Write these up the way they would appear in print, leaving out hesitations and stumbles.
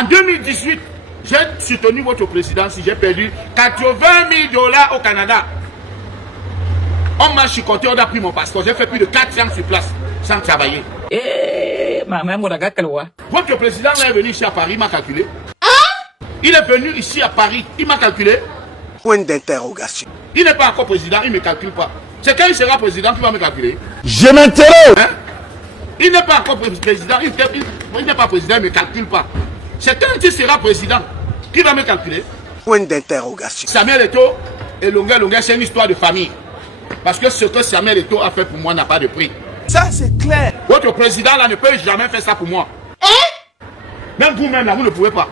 En 2018, j'ai soutenu votre président si j'ai perdu 80 000 $ au Canada. On m'a chicoté, on a pris mon passeport. J'ai fait plus de 4 ans sur place sans travailler. Votre président est venu ici à Paris, il m'a calculé. Il est venu ici à Paris, il m'a calculé. Point d'interrogation. Il n'est pas encore président, il ne me calcule pas. C'est quand il sera président qu'il va me calculer. Je m'interroge. Hein? Il n'est pas encore président, il n'est pas président, il ne me calcule pas. C'est quand il sera président qu'il va me calculer. Point d'interrogation. Samuel Eto'o et Longuet, c'est une histoire de famille. Parce que ce que Samuel Eto'o a fait pour moi n'a pas de prix. Ça, c'est clair. Votre président là ne peut jamais faire ça pour moi. Même vous-même là, vous ne pouvez pas.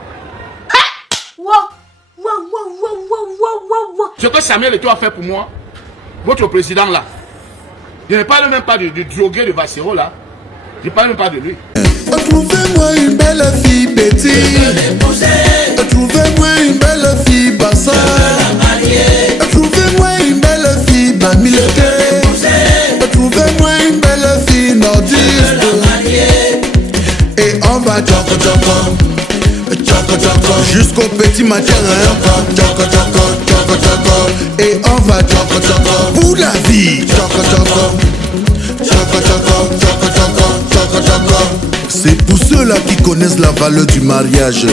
Ce que Samuel Eto'o a fait pour moi, votre président là, je ne parle même pas du drogué de Bassero là. Je ne parle même pas de lui. Trouvez-moi une belle fille Betty. Trouvez-moi une belle fille Bassa. Trouvez-moi une belle fille Bamileke. Trouvez-moi une belle fille nordiste. Et on va tchoko tchoko. Jusqu'au petit matin, tchoko tchoko, tchoko tchoko. Et on va tchoko tchoko pour la vie. Tchoko tchoko, tchoko tchoko, tchoko tchoko, tchoko tchoko. C'est pour ceux-là qui connaissent la valeur du mariage,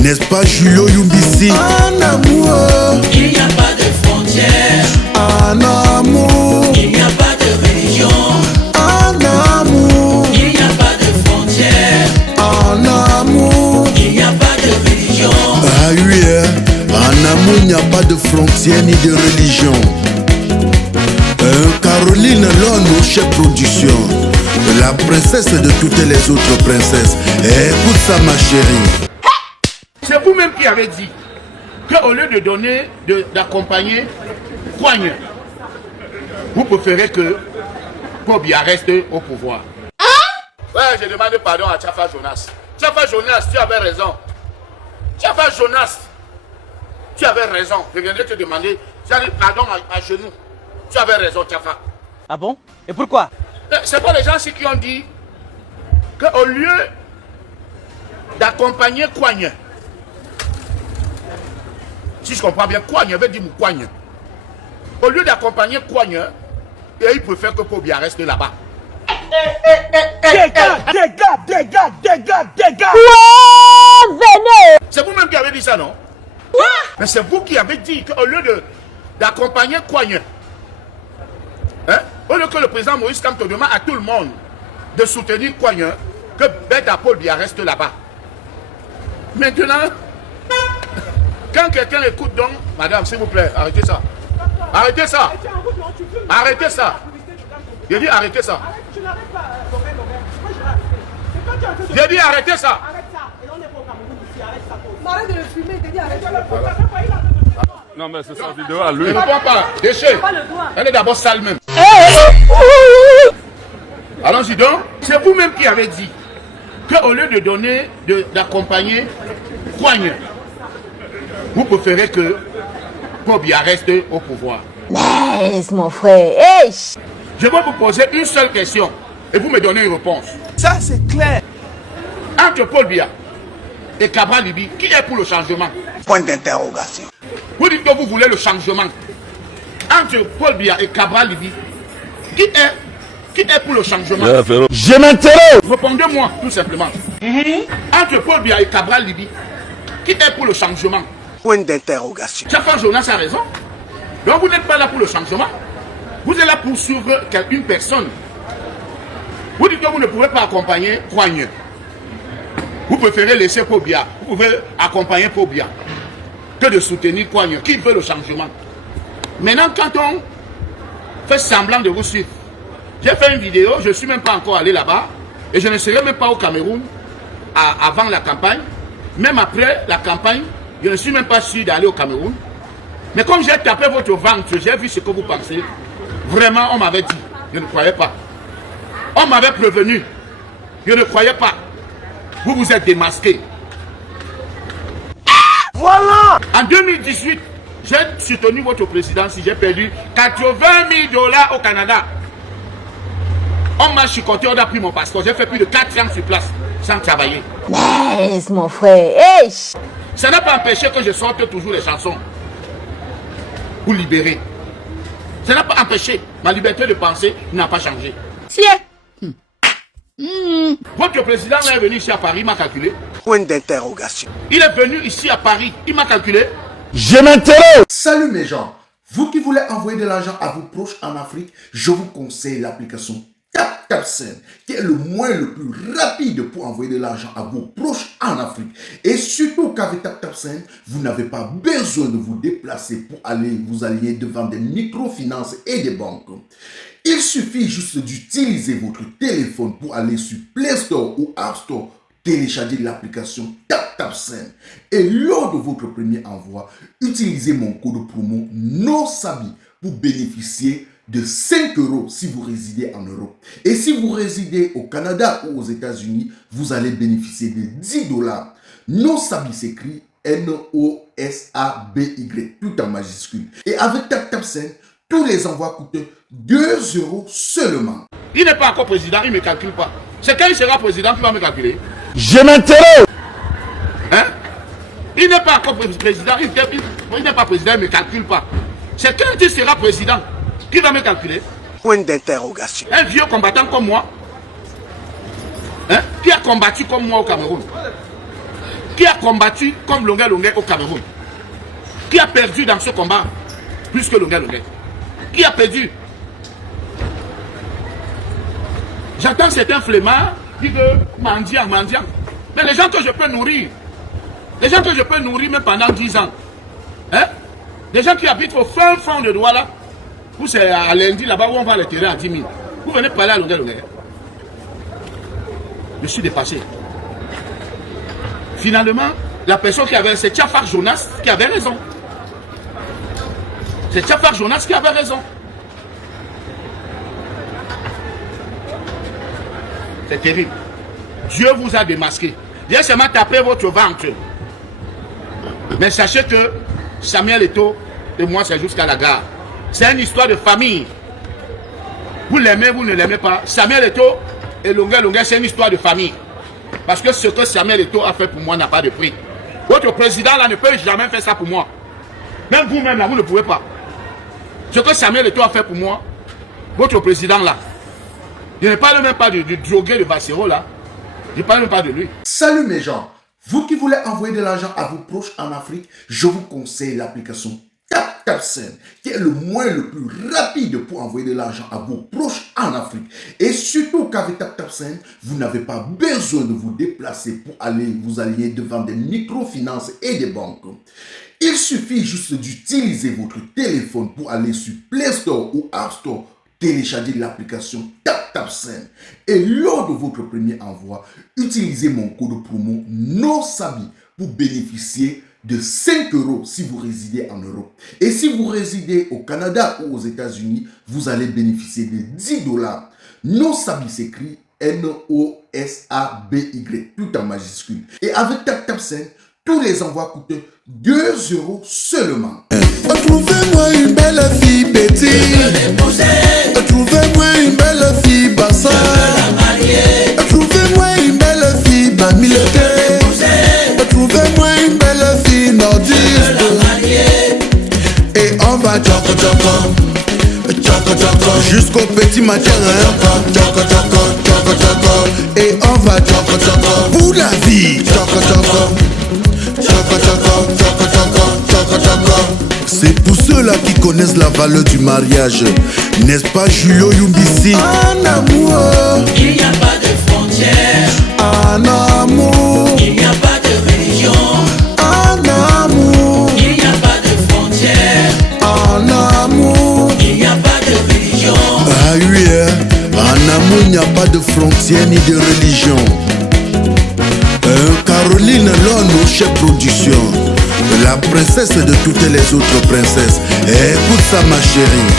n'est-ce pas Julio Yumbisi? En amour, il n'y a pas de frontières. En amour, il n'y a pas de religion. En amour, Il n'y a pas de frontières. en amour. Il n'y a pas de religion. Ah oui, hein? En amour, il n'y a pas de frontières ni de religion. Caroline Lone, chef production, la princesse de toutes les autres princesses. Écoute ça, ma chérie. C'est vous-même qui avez dit qu'au lieu de donner, d'accompagner Kouagne, vous préférez que Paul Biya reste au pouvoir. Ouais, je demande pardon à Tchafa Jonas. Tchafa Jonas, tu avais raison. Tchafa Jonas, tu avais raison. Je viendrai te demander, pardon à genoux. Tu avais raison, Tchafa. Ah bon? Et pourquoi? C'est pas les gens qui ont dit qu'au lieu d'accompagner Kouagne, si je comprends bien, Kouagne veut dire Kouagne. Au lieu d'accompagner Kouagne, et il préfère que Paul Biya reste là-bas. Dégage. Venez. C'est vous-même qui avez dit ça, non? Mais c'est vous qui avez dit qu'au lieu d'accompagner Kouagne, hein, au lieu que le président Moïse Kamto demande à tout le monde de soutenir Kouagne, que Beta Paul Biya reste là-bas. Maintenant, quand quelqu'un écoute donc, madame, s'il vous plaît, arrêtez ça. Arrêtez ça. Arrêtez ça. J'ai dit arrêtez ça. J'ai dit arrêtez ça. Arrête de le fumer, t'es dit arrête. Non mais c'est sa vidéo à lui. Ne réponds pas, déchet. Elle est d'abord sale même. Allons-y donc. C'est vous-même qui avez dit qu'au lieu de donner, d'accompagner Kouagne, vous préférez que Paul Biya reste au pouvoir. Laisse mon frère. Hey. Je vais vous poser une seule question et vous me donnez une réponse. Ça, c'est clair. Entre Paul Biya et Cabral Libi, qui est pour le changement? Point d'interrogation. Vous dites que vous voulez le changement. Entre Paul Biya et Cabral Libi, qui est pour le changement? Je m'interroge. Répondez-moi tout simplement. Entre Paul Biya et Cabral Libi, qui est pour le changement? Point d'interrogation. Tchafa Jonas a raison. Donc vous n'êtes pas là pour le changement. Vous êtes là pour suivre une personne. Vous dites que vous ne pouvez pas accompagner Kouagne. Vous préférez laisser Paul Biya. Vous pouvez accompagner Paul Biya que de soutenir Kouagne. Qui veut le changement? Maintenant, quand on fait semblant de vous suivre, j'ai fait une vidéo, je ne suis même pas encore allé là-bas et je ne serai même pas au Cameroun avant la campagne. Même après la campagne, je ne suis même pas sûr d'aller au Cameroun. Mais comme j'ai tapé votre ventre, j'ai vu ce que vous pensez. Vraiment, on m'avait dit. Je ne croyais pas. On m'avait prévenu. Je ne croyais pas. Vous vous êtes démasqué. Voilà. En 2018, j'ai soutenu votre président si j'ai perdu 80 000 $ au Canada. On m'a chicoté, on a pris mon passeport. J'ai fait plus de 4 ans sur place sans travailler. Laisse mon frère. Hey. Ça n'a pas empêché que je sorte toujours les chansons pour libérer. Ça n'a pas empêché. Ma liberté de penser n'a pas changé. Votre président est venu ici à Paris, il m'a calculé. Point d'interrogation. Il est venu ici à Paris, il m'a calculé. Je m'interroge. Salut mes gens, vous qui voulez envoyer de l'argent à vos proches en Afrique, je vous conseille l'application TapTapSend, qui est le moyen le plus rapide pour envoyer de l'argent à vos proches en Afrique. Et surtout qu'avec TapTapSend, vous n'avez pas besoin de vous déplacer pour aller vous aligner devant des microfinances et des banques. Il suffit juste d'utiliser votre téléphone pour aller sur Play Store ou App Store, télécharger l'application TapTapSend. Et lors de votre premier envoi, utilisez mon code promo NOSABI pour bénéficier de 5 € si vous résidez en Europe. Et si vous résidez au Canada ou aux États-Unis, vous allez bénéficier de 10 $. NOSABI s'écrit NOSABY, tout en majuscule. Et avec TapTapSend, tous les envois coûtent 2 € seulement. Il n'est pas encore président, il ne me calcule pas. C'est quand il sera président qu'il va me calculer. Je m'interroge. Hein? Il n'est pas encore président, il n'est pas président, il ne me calcule pas. C'est quand il sera président qu'il va me calculer. Point d'interrogation. Un vieux combattant comme moi, hein? Qui a combattu comme moi au Cameroun, qui a combattu comme Longuet Longuet au Cameroun, qui a perdu dans ce combat plus que Longuet Longuet, qui a perdu. J'entends certains flemmards dire que mendiant. Mais les gens que je peux nourrir, même pendant 10 ans, hein? Des gens qui habitent au fin fond de Douala, où c'est à lundi là-bas où on va les terrains à 10 000. Vous venez parler à Longuet Longuet. Je suis dépassé. Finalement, la personne qui avait, c'est Tchafar Jonas qui avait raison. C'est Tchafar Jonas qui avait raison. C'est terrible. Dieu vous a démasqué. Viens seulement taper votre ventre. Mais sachez que Samuel Eto'o et moi, c'est jusqu'à la gare. C'est une histoire de famille. Vous l'aimez, vous ne l'aimez pas. Samuel Eto'o et Longuet Longuet, c'est une histoire de famille. Parce que ce que Samuel Eto'o a fait pour moi n'a pas de prix. Votre président là ne peut jamais faire ça pour moi. Même vous-même là, vous ne pouvez pas. Ce que Samuel Eto'o a fait pour moi, votre président là, je ne parle même pas du drogué de Bassero là. Je ne parle même pas de lui. Salut mes gens, vous qui voulez envoyer de l'argent à vos proches en Afrique, je vous conseille l'application TapTapSend, qui est le moyen le plus rapide pour envoyer de l'argent à vos proches en Afrique. Et surtout qu'avec TapTapSend, vous n'avez pas besoin de vous déplacer pour aller vous aligner devant des microfinances et des banques. Il suffit juste d'utiliser votre téléphone pour aller sur Play Store ou App Store, télécharger l'application TapTapSend. Et lors de votre premier envoi, utilisez mon code promo NOSABI pour bénéficier de 5 € si vous résidez en Europe. Et si vous résidez au Canada ou aux États-Unis, vous allez bénéficier de 10 $. NOSABI s'écrit NOSABY, tout en majuscule. Et avec TapTapSend, tous les envois coûtent 2 € seulement. Trouvez-moi une belle fille petite. Trouvez-moi une belle fille bassa. Trouvez-moi une belle fille bamileke. Trouvez-moi une belle fille nordiste. Et on va tchoko tchoko, tchoko tchoko, jusqu'au petit matin. Tchoko tchoko, tchoko tchoko. Et on va tchoko tchoko pour la vie. Tchoko tchoko, tchoko tchoko, tchoko tchoko, tchoko tchoko. C'est pour ceux-là qui connaissent la valeur du mariage. N'est-ce pas Julio Yumbisi? En amour, il n'y a pas de frontières. En amour, Il n'y a pas de religion. en amour, Il n'y a pas de frontières. en amour. Il n'y a pas de religion. Ah oui, hein? En amour, il n'y a pas de frontières ni de religion. Caroline Lone, chef production, la princesse de toutes les autres princesses. Écoute ça ma chérie.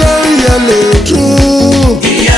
Là il y a les trous. Il y